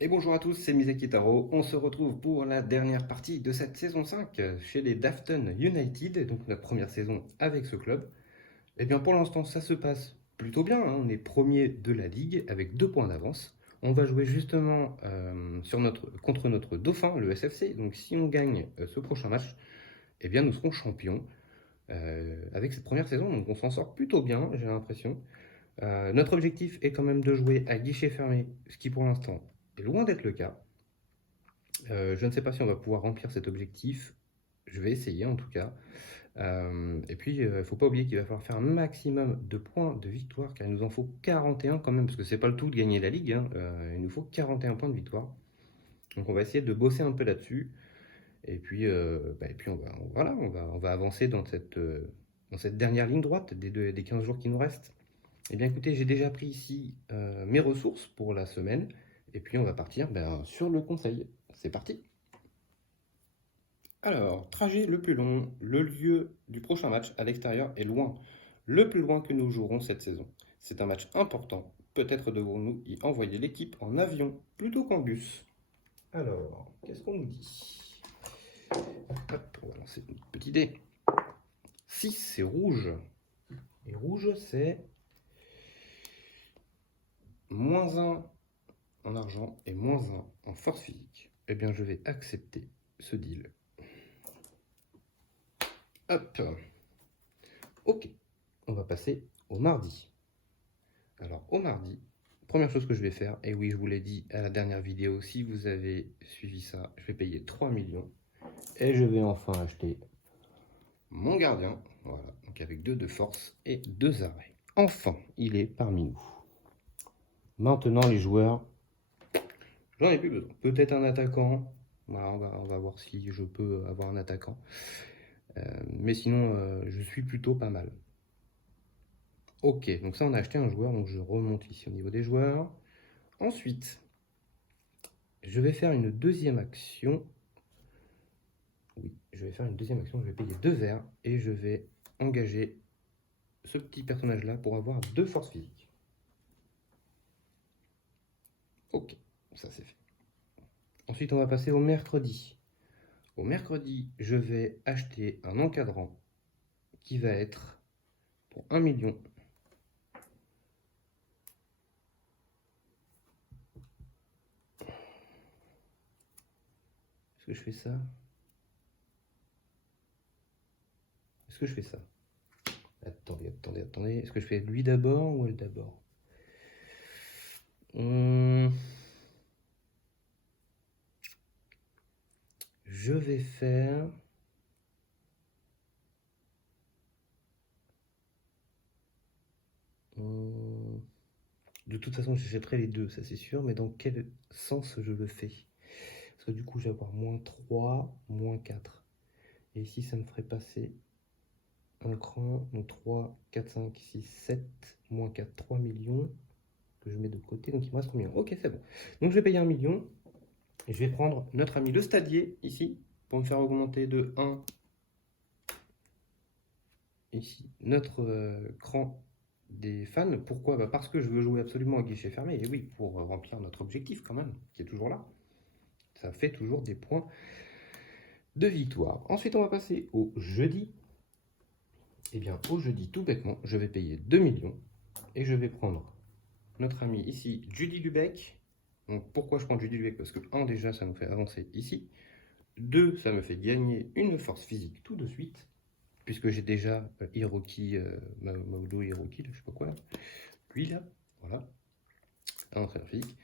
Et bonjour à tous, c'est Misaki Taro. On se retrouve pour la dernière partie de cette saison 5 chez les Dafton United, donc notre première saison avec ce club. Et bien pour l'instant, ça se passe plutôt bien, hein. On est premier de la ligue avec 2 points d'avance. On va jouer justement contre notre dauphin, le SFC. Donc si on gagne ce prochain match, eh bien nous serons champions avec cette première saison. Donc on s'en sort plutôt bien, j'ai l'impression. Notre objectif est quand même de jouer à guichet fermé, ce qui pour l'instant est loin d'être le cas. Je ne sais pas si on va pouvoir remplir cet objectif. Je vais essayer en tout cas. Et puis, il ne faut pas oublier qu'il va falloir faire un maximum de points de victoire, car il nous en faut 41 quand même, parce que c'est pas le tout de gagner la Ligue, hein. Il nous faut 41 points de victoire. Donc on va essayer de bosser un peu là-dessus. Et puis voilà, on va avancer dans cette dernière ligne droite des 15 jours qui nous restent. Eh bien écoutez, j'ai déjà pris ici mes ressources pour la semaine. Et puis on va partir sur le conseil. C'est parti. Alors, trajet le plus long, le lieu du prochain match à l'extérieur est loin, le plus loin que nous jouerons cette saison. C'est un match important, peut-être devrons-nous y envoyer l'équipe en avion plutôt qu'en bus. Alors, qu'est-ce qu'on nous dit? Hop, on va lancer une petite dé. 6, c'est rouge. Et rouge, c'est -1 en argent et -1 en force physique. Eh bien, je vais accepter ce deal. Hop. Ok, on va passer au mardi. Alors, au mardi, première chose que je vais faire, et oui, je vous l'ai dit à la dernière vidéo, si vous avez suivi ça, je vais payer 3 millions. Et je vais enfin acheter mon gardien, voilà, donc avec 2 de force et 2 arrêts. Enfin, il est parmi nous. Maintenant, les joueurs, j'en ai plus besoin. Peut-être un attaquant, voilà, on va voir si je peux avoir un attaquant. Mais sinon, je suis plutôt pas mal. Ok, donc ça, on a acheté un joueur, donc je remonte ici au niveau des joueurs. Ensuite, je vais faire une deuxième action. Oui, je vais faire une deuxième action. Je vais payer 2 verres et je vais engager ce petit personnage-là pour avoir 2 forces physiques. Ok, ça c'est fait. Ensuite, on va passer au mercredi. Au mercredi, je vais acheter un encadrant qui va être pour 1 million. Est-ce que je fais ça? Est-ce que je fais ça? Attendez. Est-ce que je fais lui d'abord ou elle d'abord? Je vais faire... De toute façon, j'achèterai les deux, ça c'est sûr, mais dans quel sens je le fais? Parce que du coup, je vais avoir -3, -4. Et ici, ça me ferait passer un cran, donc 3, 4, 5, 6, 7, -4, 3 millions que je mets de côté. Donc il me reste 3 millions. Ok, c'est bon. Donc je vais payer 1 million. Et je vais prendre notre ami le stadier ici pour me faire augmenter de 1. Ici, notre cran des fans. Pourquoi? Parce que je veux jouer absolument à guichet fermé. Et oui, pour remplir notre objectif quand même, qui est toujours là. Ça fait toujours des points de victoire. Ensuite, on va passer au jeudi. Et bien, au jeudi, tout bêtement, je vais payer 2 millions. Et je vais prendre notre ami ici, Judy Lubeck. Donc, pourquoi je prends Judy Lubeck? Parce que 1, déjà, ça nous fait avancer ici. 2, ça me fait gagner une force physique tout de suite. Puisque j'ai déjà Hiroki, Maodo Hiroki, je sais pas quoi là. Lui là, voilà. Un entraîneur physique.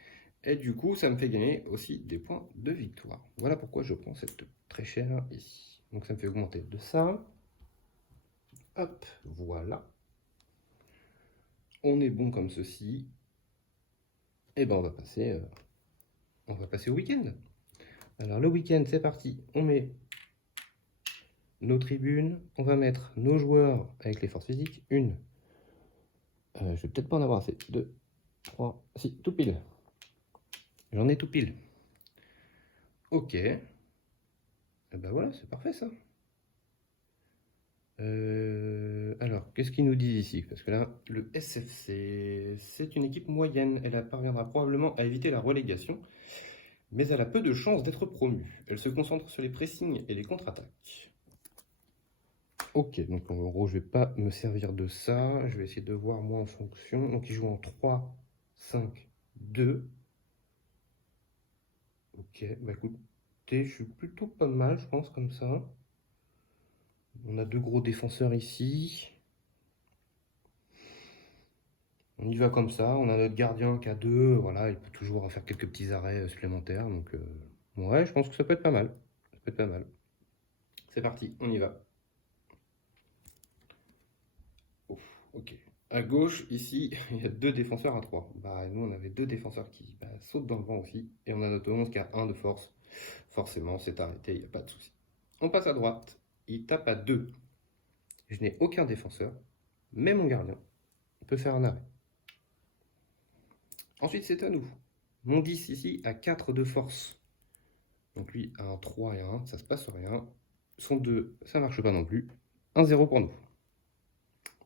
Et du coup, ça me fait gagner aussi des points de victoire. Voilà pourquoi je prends cette très chère ici. Donc ça me fait augmenter de ça. Hop, voilà. On est bon comme ceci. Et ben on va passer au week-end. Alors le week-end, c'est parti. On met nos tribunes. On va mettre nos joueurs avec les forces physiques. Une. Je vais peut-être pas en avoir assez. 2, 3, si, tout pile. J'en ai tout pile. Ok. Et ben voilà, c'est parfait ça. Alors, qu'est-ce qu'ils nous disent ici? Parce que là, le SFC, c'est une équipe moyenne. Elle parviendra probablement à éviter la relégation, mais elle a peu de chances d'être promue. Elle se concentre sur les pressings et les contre-attaques. Ok, donc en gros, je vais pas me servir de ça. Je vais essayer de voir moi en fonction. Donc, ils jouent en 3, 5, 2. Ok, bah écoutez, je suis plutôt pas mal, je pense, comme ça. On a deux gros défenseurs ici. On y va comme ça. On a notre gardien qui a 2. Voilà, il peut toujours faire quelques petits arrêts supplémentaires. Donc, ouais, je pense que ça peut être pas mal. Ça peut être pas mal. C'est parti, on y va. Ouf, ok. À gauche, ici, il y a deux défenseurs à 3. Bah, nous, on avait deux défenseurs qui sautent dans le vent aussi. Et on a notre 11 qui a 1 de force. Forcément, c'est arrêté, il n'y a pas de souci. On passe à droite. Il tape à 2. Je n'ai aucun défenseur, mais mon gardien peut faire un arrêt. Ensuite, c'est à nous. Mon 10 ici a 4 de force. Donc lui a un 3 et un 1, ça se passe rien. Son 2, ça marche pas non plus. 1-0 pour nous.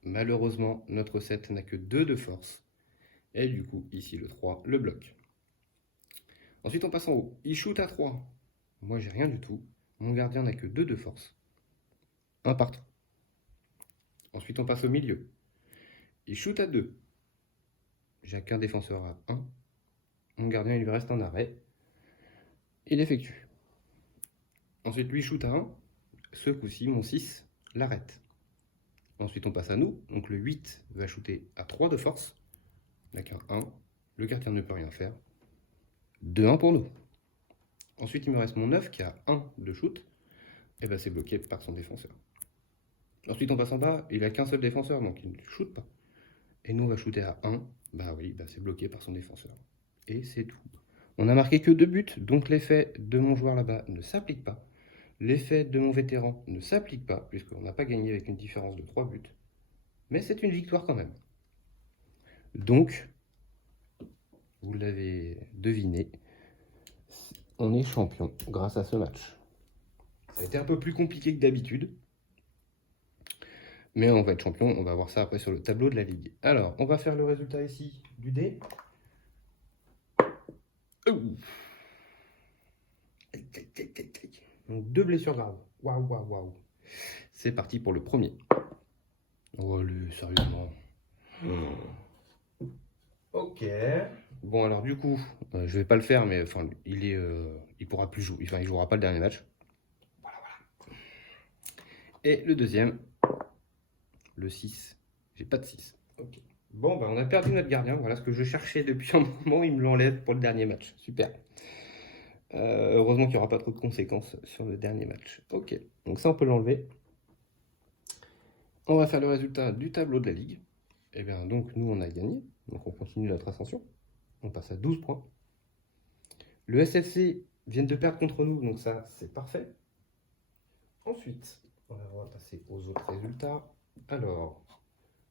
Malheureusement, notre 7 n'a que 2 de force. Et du coup, ici le 3 le bloque. Ensuite, on passe en haut. Il shoot à 3. Moi, j'ai rien du tout. Mon gardien n'a que 2 de force. 1 partout. Ensuite, on passe au milieu. Il shoot à 2. J'ai qu'un défenseur à 1. Mon gardien, il lui reste un arrêt. Il effectue. Ensuite, lui shoot à 1. Ce coup-ci, mon 6 l'arrête. Ensuite, on passe à nous. Donc, le 8 va shooter à 3 de force. Il n'a qu'un 1. Le gardien ne peut rien faire. 2-1 pour nous. Ensuite, il me reste mon 9 qui a 1 de shoot. Et bien, c'est bloqué par son défenseur. Ensuite, on passe en bas. Il n'a qu'un seul défenseur, donc il ne shoot pas. Et nous, on va shooter à 1. Bah oui, c'est bloqué par son défenseur. Et c'est tout. On n'a marqué que 2 buts, donc l'effet de mon joueur là-bas ne s'applique pas. L'effet de mon vétéran ne s'applique pas, puisqu'on n'a pas gagné avec une différence de 3 buts. Mais c'est une victoire quand même. Donc, vous l'avez deviné, on est champion grâce à ce match. Ça a été un peu plus compliqué que d'habitude. Mais on va être champion, on va voir ça après sur le tableau de la Ligue. Alors, on va faire le résultat ici du dé. Donc 2 blessures graves. Waouh, waouh, waouh. C'est parti pour le premier. Oh, allez, sérieusement. Ok. Bon, alors du coup, je vais pas le faire, mais enfin, il pourra plus jouer. Enfin, il jouera pas le dernier match. Voilà, voilà. Et le deuxième, le 6. J'ai pas de 6. Ok. Bon, on a perdu notre gardien. Voilà ce que je cherchais depuis un moment. Il me l'enlève pour le dernier match. Super. Heureusement qu'il n'y aura pas trop de conséquences sur le dernier match. Ok. Donc ça, on peut l'enlever. On va faire le résultat du tableau de la Ligue. Et bien, donc, nous, on a gagné. Donc, on continue notre ascension. On passe à 12 points. Le SFC vient de perdre contre nous, donc ça, c'est parfait. Ensuite, on va passer aux autres résultats. Alors,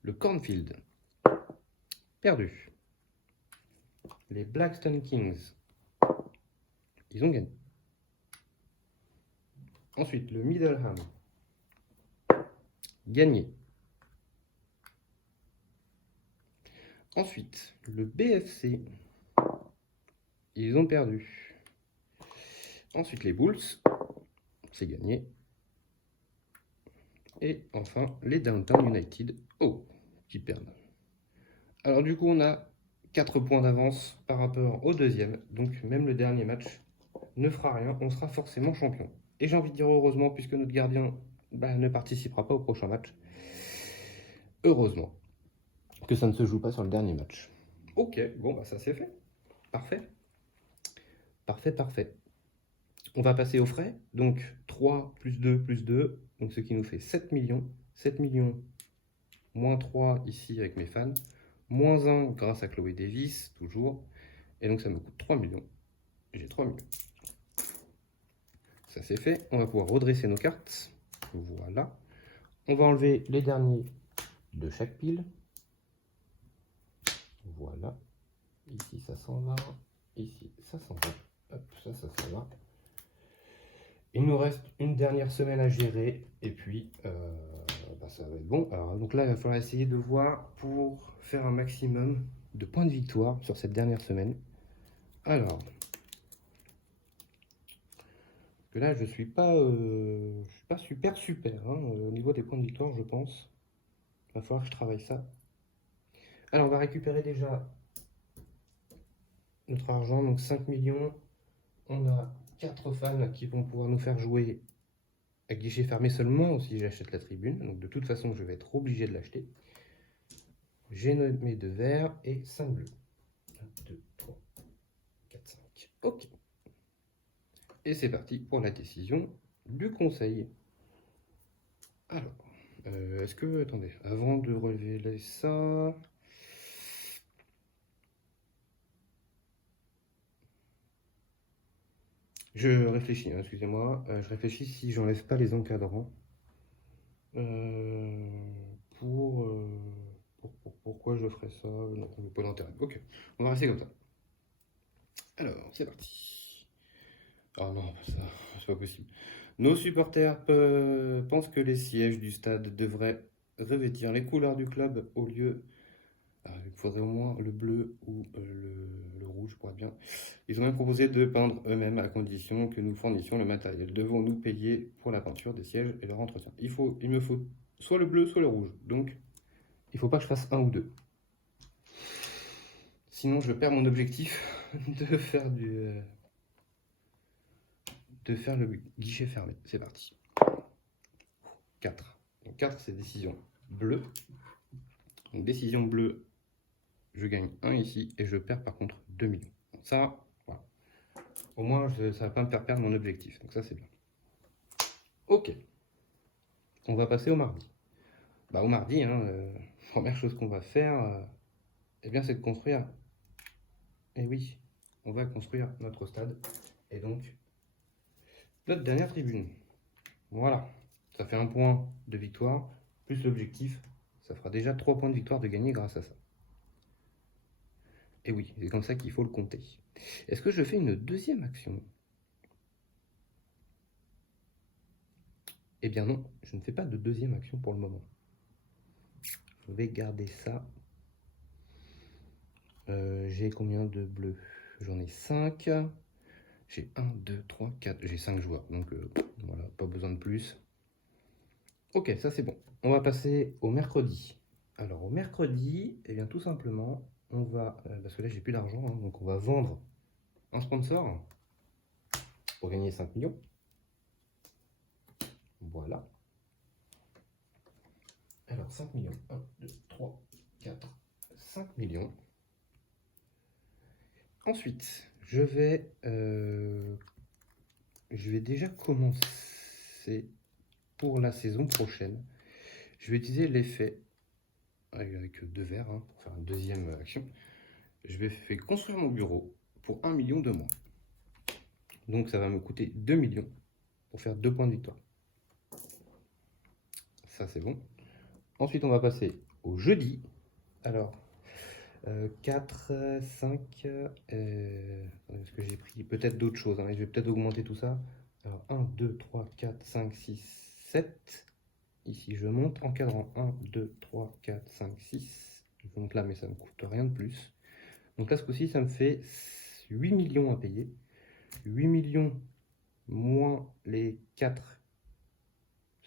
le Cornfield, perdu. Les Blackstone Kings, ils ont gagné. Ensuite, le Middleham, gagné. Ensuite, le BFC, ils ont perdu. Ensuite, les Bulls, c'est gagné. Et enfin, les Downtown United, qui perdent. Alors du coup, on a 4 points d'avance par rapport au deuxième. Donc même le dernier match ne fera rien. On sera forcément champion. Et j'ai envie de dire heureusement, puisque notre gardien ne participera pas au prochain match. Heureusement que ça ne se joue pas sur le dernier match. Ok, bon, ça c'est fait. Parfait. Parfait, parfait. On va passer aux frais. Donc 3 plus 2 plus 2. Donc ce qui nous fait 7 millions. 7 millions moins 3 ici avec mes fans. Moins 1 grâce à Chloé Davis, toujours. Et donc ça me coûte 3 millions. J'ai 3 millions. Ça c'est fait. On va pouvoir redresser nos cartes. Voilà. On va enlever les derniers de chaque pile. Voilà. Ici ça s'en va. Ici ça s'en va. Hop, ça s'en va. Il nous reste une dernière semaine à gérer. Et puis, bah, ça va être bon. Alors, donc là, il va falloir essayer de voir pour faire un maximum de points de victoire sur cette dernière semaine. Alors, que là, je suis pas super hein, au niveau des points de victoire, je pense. Il va falloir que je travaille ça. Alors, on va récupérer déjà notre argent, donc 5 millions. On a 4 fans qui vont pouvoir nous faire jouer à guichet fermé seulement si j'achète la tribune. Donc, de toute façon, je vais être obligé de l'acheter. J'ai mes 2 verts et 5 bleus. 1, 2, 3, 4, 5. Ok. Et c'est parti pour la décision du conseil. Alors, est-ce que... Attendez, avant de relever ça... Je réfléchis, hein, excusez-moi. Je réfléchis si j'enlève pas les encadrants. Euh, pourquoi je ferais ça? Non, pas d'intérêt. Ok, on va rester comme ça. Alors, c'est parti. Ah non, ça, c'est pas possible. Nos supporters pensent que les sièges du stade devraient revêtir les couleurs du club au lieu. Il faudrait au moins le bleu ou le rouge pour être bien. Ils ont même proposé de peindre eux-mêmes à condition que nous fournissions le matériel. Devons-nous payer pour la peinture des sièges et leur entretien? Il me faut soit le bleu, soit le rouge. Donc, il faut pas que je fasse un ou deux. Sinon, je perds mon objectif de faire de faire le guichet fermé. C'est parti. 4. Donc 4, c'est décision bleue. Donc décision bleue, je gagne 1 ici et je perds par contre 2 millions. Donc ça, voilà. Au moins, ça ne va pas me faire perdre mon objectif. Donc ça, c'est bien. Ok. On va passer au mardi. Bah, au mardi, hein, première chose qu'on va faire, eh bien, c'est de construire. Et oui, on va construire notre stade. Et donc, notre dernière tribune. Voilà. Ça fait un point de victoire, plus l'objectif. Ça fera déjà 3 points de victoire de gagner grâce à ça. Et oui, c'est comme ça qu'il faut le compter. Est-ce que je fais une deuxième action? Eh bien non, je ne fais pas de deuxième action pour le moment. Je vais garder ça. J'ai combien de bleus? J'en ai 5. J'ai 1, 2, 3, 4. J'ai 5 joueurs, donc voilà, pas besoin de plus. Ok, ça c'est bon. On va passer au mercredi. Alors au mercredi, eh bien tout simplement, on va, parce que là j'ai plus d'argent, hein, donc on va vendre un sponsor pour gagner 5 millions. Voilà. Alors 5 millions. 1, 2, 3, 4, 5 millions. Ensuite, je vais déjà commencer pour la saison prochaine. Je vais utiliser l'effet avec 2 verres hein, pour faire une deuxième action. Je vais faire construire mon bureau pour 1 million de moins. Donc ça va me coûter 2 millions pour faire 2 points de victoire. Ça c'est bon. Ensuite on va passer au jeudi. Alors 4, 5, est-ce que j'ai pris peut-être d'autres choses, hein, je vais peut-être augmenter tout ça. Alors 1, 2, 3, 4, 5, 6, 7. Ici je monte, encadrant 1, 2, 3, 4, 5, 6. Je monte là mais ça ne me coûte rien de plus. Donc là ce coup-ci ça me fait 8 millions à payer. 8 millions moins les 4,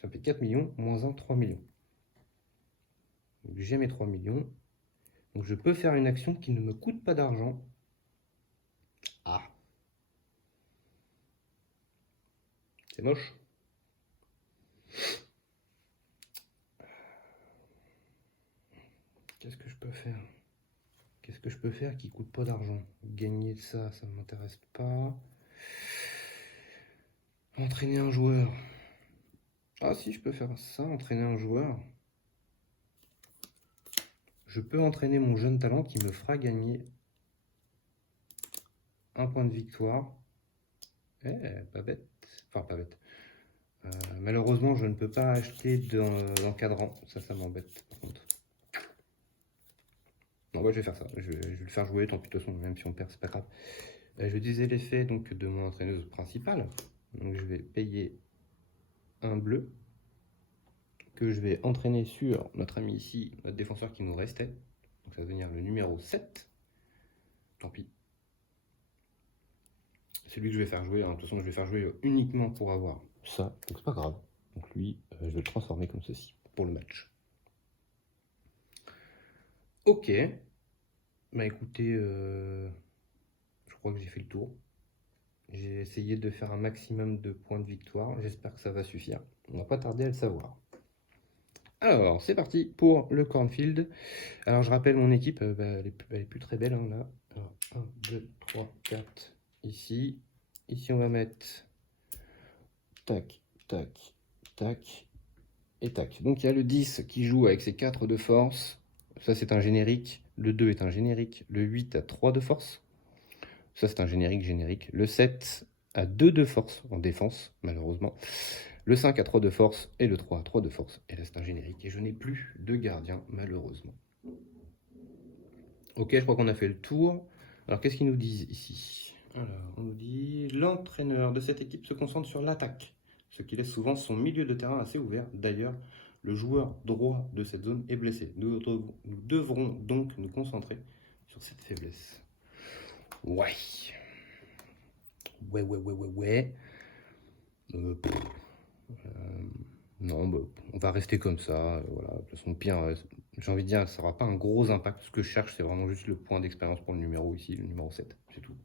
ça me fait 4 millions, moins 1, 3 millions. Donc j'ai mes 3 millions. Donc je peux faire une action qui ne me coûte pas d'argent. Ah, c'est moche. Qu'est-ce que je peux faire? Qu'est-ce que je peux faire qui coûte pas d'argent? Gagner ça, ça ne m'intéresse pas. Entraîner un joueur. Ah si, je peux faire ça, entraîner un joueur. Je peux entraîner mon jeune talent qui me fera gagner un point de victoire. Eh, pas bête. Enfin, pas bête. Malheureusement, je ne peux pas acheter d'encadrant. Ça m'embête par contre. Non, ouais, je vais faire ça. Je vais le faire jouer, tant pis, de toute façon, même si on perd, c'est pas grave. Je vais utiliser l'effet donc, de mon entraîneuse principale. Donc, je vais payer un bleu. que je vais entraîner sur notre ami ici, notre défenseur qui nous restait. Donc ça va devenir le numéro 7. Tant pis. C'est lui que je vais faire jouer. De toute façon, je vais faire jouer uniquement pour avoir ça. Donc c'est pas grave. Donc lui, je vais le transformer comme ceci pour le match. Ok. Bah écoutez, je crois que j'ai fait le tour. J'ai essayé de faire un maximum de points de victoire. J'espère que ça va suffire. On va pas tarder à le savoir. Alors, c'est parti pour le cornfield. Alors, je rappelle mon équipe, elle est plus très belle, hein, là. Alors, 1, 2, 3, 4, ici. Ici, on va mettre tac, tac, tac et tac. Donc, il y a le 10 qui joue avec ses 4 de force. Ça, c'est un générique. Le 2 est un générique. Le 8 a 3 de force. Ça, c'est un générique. Le 7 a 2 de force en défense, malheureusement. Le 5 a 3 de force et le 3 a 3 de force. Et là, c'est un générique. Et je n'ai plus de gardien, malheureusement. Ok, je crois qu'on a fait le tour. Alors, qu'est-ce qu'ils nous disent ici? Alors, on nous dit l'entraîneur de cette équipe se concentre sur l'attaque, ce qui laisse souvent son milieu de terrain assez ouvert. D'ailleurs, le joueur droit de cette zone est blessé. Nous devrons donc nous concentrer sur cette faiblesse. Ouais. Ouais. Non, bah, on va rester comme ça. Voilà. De toute façon, pire, j'ai envie de dire, ça n'aura pas un gros impact. Ce que je cherche, c'est vraiment juste le point d'expérience pour le numéro ici, le numéro 7. C'est tout.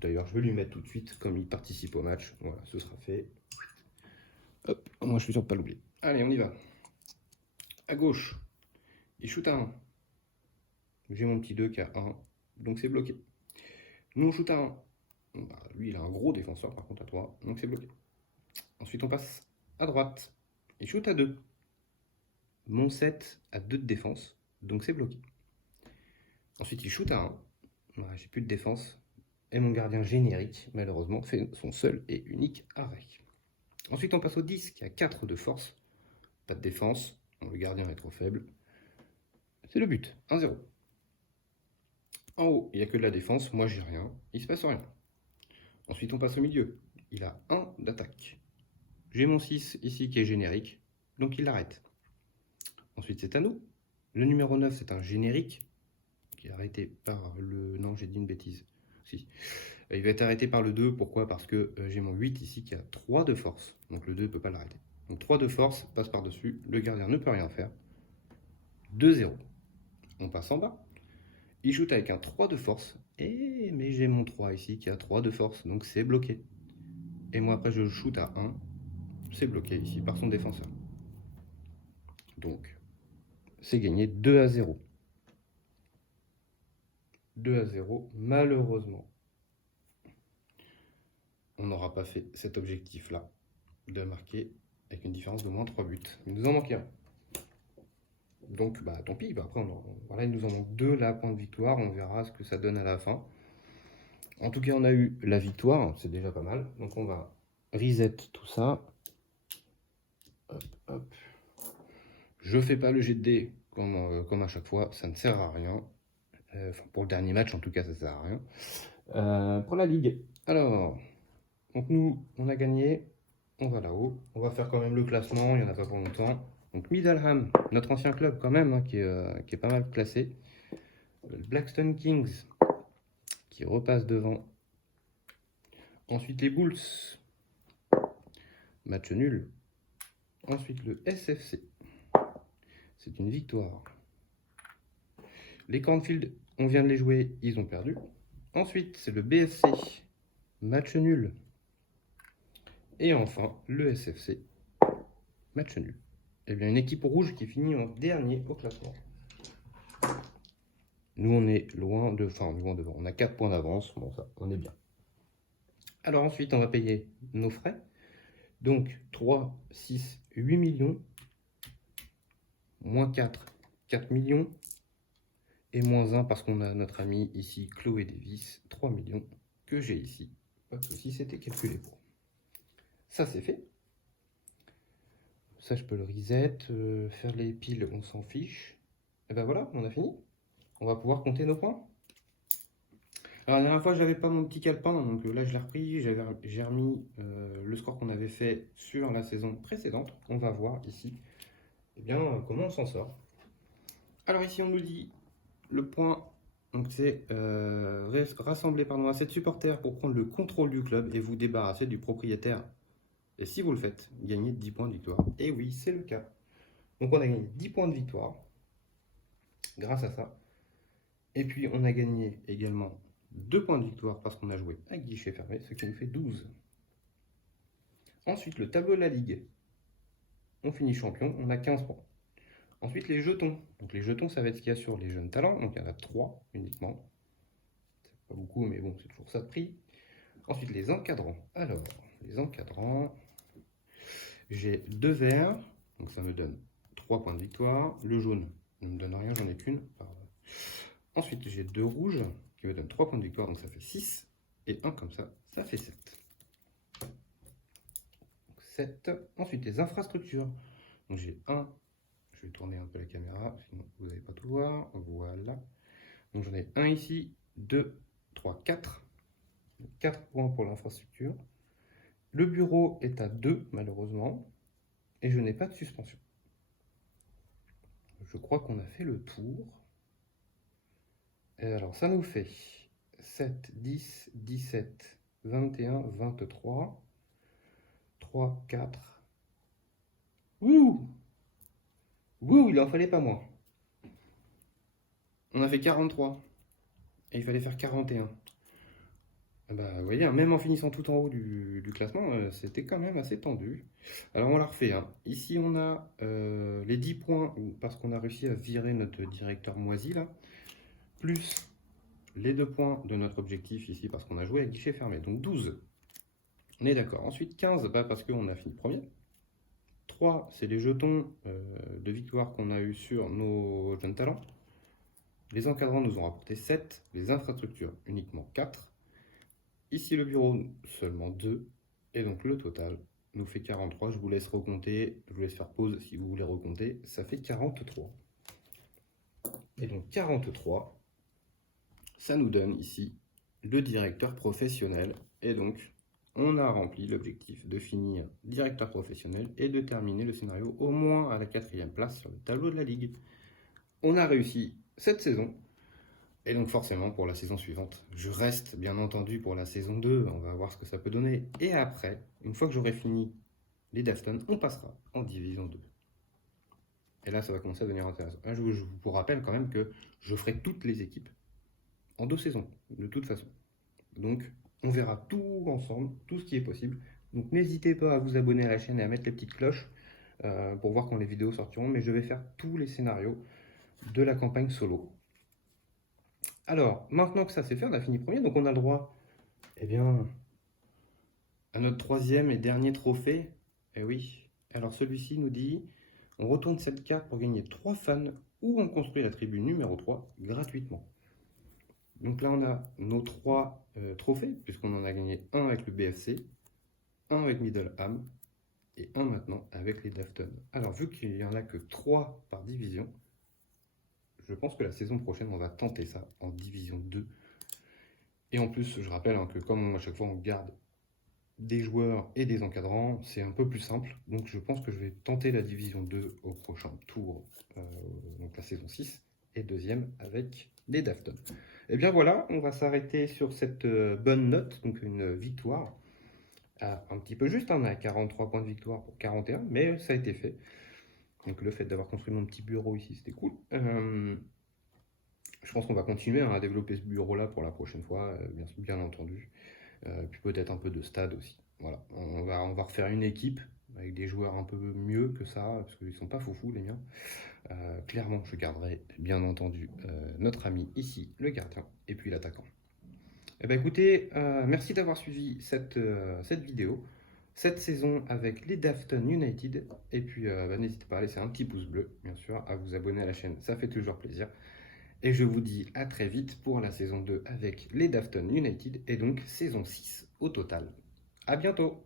D'ailleurs, je vais lui mettre tout de suite, comme il participe au match. Voilà, ce sera fait. Hop, moi je suis sûr de ne pas l'oublier. Allez, on y va. À gauche, il shoot à 1. J'ai mon petit 2 qui a 1, donc c'est bloqué. Nous, on shoot à 1. Bah, lui, il a un gros défenseur par contre à 3, donc c'est bloqué. Ensuite, on passe à droite. Il shoot à 2. Mon 7 a 2 de défense, donc c'est bloqué. Ensuite, il shoot à 1. Voilà, j'ai plus de défense. Et mon gardien générique, malheureusement, fait son seul et unique arrêt. Ensuite, on passe au 10 qui a 4 de force. Pas de défense. Le gardien est trop faible. C'est le but. 1-0. En haut, il n'y a que de la défense. Moi, j'ai rien. Il se passe rien. Ensuite, on passe au milieu. Il a 1 d'attaque. J'ai mon 6 ici qui est générique. Donc, il l'arrête. Ensuite, c'est à nous. Le numéro 9, c'est un générique qui est arrêté par le... Non, j'ai dit une bêtise. Si. Il va être arrêté par le 2. Pourquoi? Parce que j'ai mon 8 ici qui a 3 de force. Donc, le 2 ne peut pas l'arrêter. Donc 3 de force, passe par-dessus. Le gardien ne peut rien faire. 2-0. On passe en bas. Il shoot avec un 3 de force. Mais j'ai mon 3 ici qui a 3 de force. Donc c'est bloqué. Et moi après je shoot à 1. C'est bloqué ici par son défenseur. Donc c'est gagné 2-0. 2-0. Malheureusement, on n'aura pas fait cet objectif-là de marquer avec une différence de moins 3 buts. Il nous en manquait un. Donc, bah, tant pis. Bah, après, voilà, il nous en manque 2 là, point de victoire. On verra ce que ça donne à la fin. En tout cas, on a eu la victoire. C'est déjà pas mal. Donc, on va reset tout ça. Hop, hop. Je fais pas le jet de dés comme à chaque fois. Ça ne sert à rien. Enfin, pour le dernier match, en tout cas, ça ne sert à rien. Pour la Ligue. Alors, donc nous, on a gagné. On va là-haut. On va faire quand même le classement. Il n'y en a pas pour longtemps. Donc Middleham, notre ancien club quand même, hein, qui est pas mal classé. Le Blackstone Kings, qui repasse devant. Ensuite les Bulls, match nul. Ensuite le SFC, c'est une victoire. Les Cornfield, on vient de les jouer, ils ont perdu. Ensuite c'est le BFC, match nul. Et enfin le SFC, match nul. Et bien une équipe rouge qui finit en dernier au classement. Nous, on est loin devant. On a 4 points d'avance. Bon, ça, on est bien. Alors ensuite, on va payer nos frais. Donc, 3, 6, 8 millions. Moins 4, 4 millions. Et moins 1 parce qu'on a notre ami ici, Chloé Davis, 3 millions, que j'ai ici. Pas de souci, c'était calculé pour. Ça, c'est fait. Ça, je peux le reset. Faire les piles, on s'en fiche. Et ben voilà, on a fini. On va pouvoir compter nos points. Alors, la dernière fois, j'avais pas mon petit calepin, donc là, je l'ai repris. J'ai remis le score qu'on avait fait sur la saison précédente. On va voir ici, eh bien, comment on s'en sort. Alors, ici, on nous dit le point. Donc, c'est rassembler assez de supporters pour prendre le contrôle du club et vous débarrasser du propriétaire. Et si vous le faites, gagnez 10 points de victoire. Et oui, c'est le cas. Donc, on a gagné 10 points de victoire grâce à ça. Et puis, on a gagné également 2 points de victoire parce qu'on a joué à guichet fermé, ce qui nous fait 12. Ensuite, le tableau de la Ligue. On finit champion, on a 15 points. Ensuite, les jetons. Donc, les jetons, ça va être ce qu'il y a sur les jeunes talents. Donc, il y en a 3 uniquement. C'est pas beaucoup, mais bon, c'est toujours ça de prix. Ensuite, les encadrants. Alors, les encadrants, j'ai 2 verts, donc ça me donne 3 points de victoire. Le jaune ne me donne rien, j'en ai qu'une. Ensuite, j'ai 2 rouges qui me donnent 3 points de victoire, donc ça fait 6. Et 1 comme ça fait 7. Donc 7. Ensuite, les infrastructures. Donc j'ai 1. Je vais tourner un peu la caméra, sinon vous n'allez pas tout voir. Voilà. Donc j'en ai 1 ici, 2, 3, 4. 4 points pour l'infrastructure. Le bureau est à 2, malheureusement. Et je n'ai pas de suspension. Je crois qu'on a fait le tour. Et alors, ça nous fait 7, 10, 17, 21, 23, 3, 4. Wouh! Wouh, il en fallait pas moins. On a fait 43. Et il fallait faire 41. Bah, vous voyez, hein, même en finissant tout en haut du classement, c'était quand même assez tendu. Alors on la refait, hein. Ici on a les 10 points parce qu'on a réussi à virer notre directeur moisi là, plus les 2 points de notre objectif ici parce qu'on a joué à guichet fermé, donc 12. On est d'accord. Ensuite 15, bah, parce qu'on a fini premier. 3, c'est les jetons de victoire qu'on a eu sur nos jeunes talents. Les encadrants nous ont rapporté 7, les infrastructures uniquement 4. Ici le bureau, seulement 2. Et donc le total nous fait 43. Je vous laisse recompter, je vous laisse faire pause si vous voulez recompter. Ça fait 43. Et donc 43, ça nous donne ici le directeur professionnel. Et donc on a rempli l'objectif de finir directeur professionnel et de terminer le scénario au moins à la 4e place sur le tableau de la Ligue. On a réussi cette saison. Et donc forcément pour la saison suivante, je reste bien entendu pour la saison 2, on va voir ce que ça peut donner. Et après, une fois que j'aurai fini les Dafton, on passera en division 2. Et là ça va commencer à devenir intéressant. Je vous rappelle quand même que je ferai toutes les équipes en 2 saisons, de toute façon. Donc on verra tout ensemble, tout ce qui est possible. Donc n'hésitez pas à vous abonner à la chaîne et à mettre les petites cloches pour voir quand les vidéos sortiront. Mais je vais faire tous les scénarios de la campagne solo. Alors, maintenant que ça c'est fait, on a fini premier, donc on a le droit, eh bien, à notre 3e et dernier trophée. Eh oui, alors celui-ci nous dit, on retourne cette carte pour gagner 3 fans ou on construit la tribune numéro 3 gratuitement. Donc là on a nos 3 trophées, puisqu'on en a gagné un avec le BFC, un avec Middleham, et un maintenant avec les Dafton. Alors vu qu'il n'y en a que 3 par division, je pense que la saison prochaine, on va tenter ça en division 2. Et en plus, je rappelle hein, que comme à chaque fois on garde des joueurs et des encadrants, c'est un peu plus simple. Donc je pense que je vais tenter la division 2 au prochain tour, donc la saison 6, et 2e avec les Dafton. Et bien voilà, on va s'arrêter sur cette bonne note, donc une victoire. Un petit peu juste, on a 43 points de victoire pour 41, mais ça a été fait. Donc le fait d'avoir construit mon petit bureau ici, c'était cool. Je pense qu'on va continuer à développer ce bureau-là pour la prochaine fois, bien entendu. Puis peut-être un peu de stade aussi. Voilà, on va refaire une équipe avec des joueurs un peu mieux que ça, parce qu'ils ne sont pas foufous les miens. Clairement, je garderai bien entendu notre ami ici, le gardien, et puis l'attaquant. Eh ben, écoutez, merci d'avoir suivi cette vidéo, cette saison avec les Dafton United. Et puis n'hésitez pas à laisser un petit pouce bleu, bien sûr, à vous abonner à la chaîne, ça fait toujours plaisir. Et je vous dis à très vite pour la saison 2 avec les Dafton United et donc saison 6 au total. À bientôt!